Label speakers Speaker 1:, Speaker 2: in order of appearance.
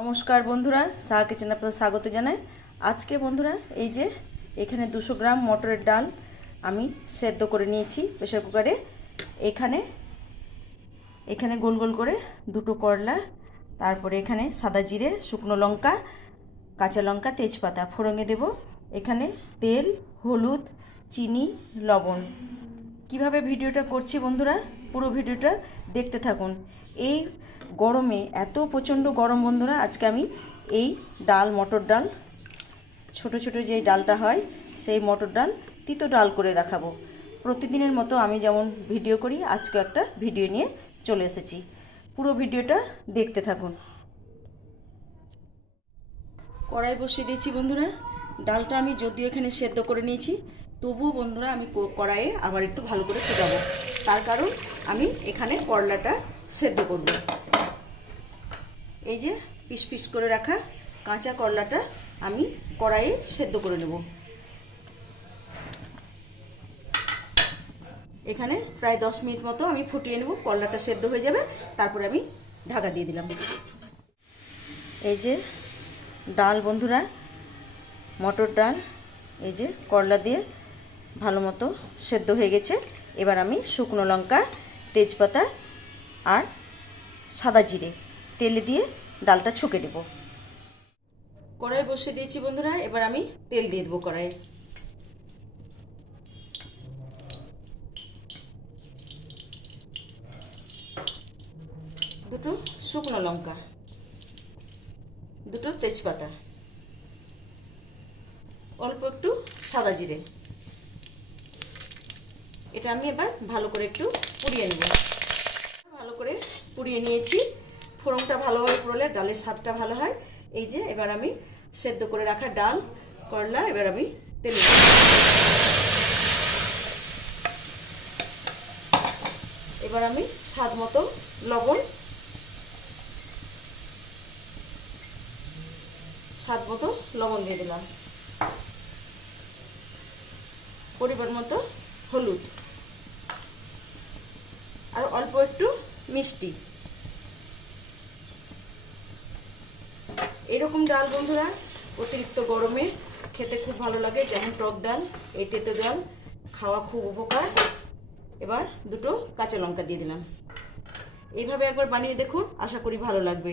Speaker 1: নমস্কার বন্ধুরা সাহা কিচেন আপনাদের স্বাগত জানাই। আজকে বন্ধুরা, এই যে এখানে দুশো গ্রাম মটরের ডাল আমি সেদ্ধ করে নিয়েছি প্রেশার কুকারে। এখানে এখানে গোল গোল করে দুটো করলা, তারপরে এখানে সাদা জিরে, শুকনো লঙ্কা, কাঁচা লঙ্কা, তেজপাতা ফোড়ঙে দেব। এখানে তেল, হলুদ, চিনি, লবণ। কীভাবে ভিডিওটা করছি বন্ধুরা, পুরো ভিডিওটা দেখতে থাকুন। এই গরমে এত প্রচণ্ড গরম বন্ধুরা, আজকে আমি এই ডাল, মটর ডাল, ছোট ছোট যেই ডালটা হয়, সেই মটর ডাল, তিতো ডাল করে দেখাবো। প্রতিদিনের মতো আমি যেমন ভিডিও করি আজকে একটা ভিডিও নিয়ে চলে এসেছি। পুরো ভিডিওটা দেখতে থাকুন। কড়াই বসিয়ে দিয়েছি বন্ধুরা। ডালটা আমি যদিও এখানে সেদ্ধ করে নিয়েছি তবুও বন্ধুরা আমি কড়াইয়ে আবার একটু ভালো করে ফোটাবো। তার কারণ আমি এখানে করলাটা সেদ্ধ করব। এই যে পিস পিস করে রাখা কাঁচা করলাটা আমি কড়াইয়ে সেদ্ধ করে নেব। এখানে প্রায় দশ মিনিট মতো আমি ফুটিয়ে নেব, করলাটা সেদ্ধ হয়ে যাবে, তারপরে আমি ঢাকা দিয়ে দিলাম। এই যে ডাল বন্ধুরা, মটর ডাল, এই যে করলা দিয়ে ভালো মতো সেদ্ধ হয়ে গেছে। এবার আমি শুকনো লঙ্কা, তেজপাতা আর সাদা জিরে তেলে দিয়ে ডালটা ছুকে দেব কড়াই বসিয়ে দিয়েছি বন্ধুরা, এবার আমি তেল দিয়ে দেবো কড়াইয়ে। দুটো শুকনো লঙ্কা, দুটো তেজপাতা, অল্প একটু সাদা জিরে। এটা আমি এবার ভালো করে একটু পুড়িয়ে নেব। ভালো করে পুড়িয়ে নিয়েছি। ফোড়নটা ভালোভাবে পুরোলে ডালের স্বাদটা ভালো হয়। এই যে, এবার আমি সেদ্ধ করে রাখা ডাল, করলা, এবার আমি তেলে। এবার আমি স্বাদ মতো লবণ, স্বাদ মতো লবণ দিয়ে দিলাম। পরিমাণ মতো হলুদ। আর অল্প একটু মিষ্টি। এরকম ডাল বন্ধুরা, অতিরিক্ত গরমে খেতে খুব ভালো লাগে। যেমন টক ডাল, এই তেতো ডাল, খাওয়া খুব উপকার। এবার দুটো কাঁচা লঙ্কা দিয়ে দিলাম। এইভাবে একবার বানিয়ে দেখুন, আশা করি ভালো লাগবে।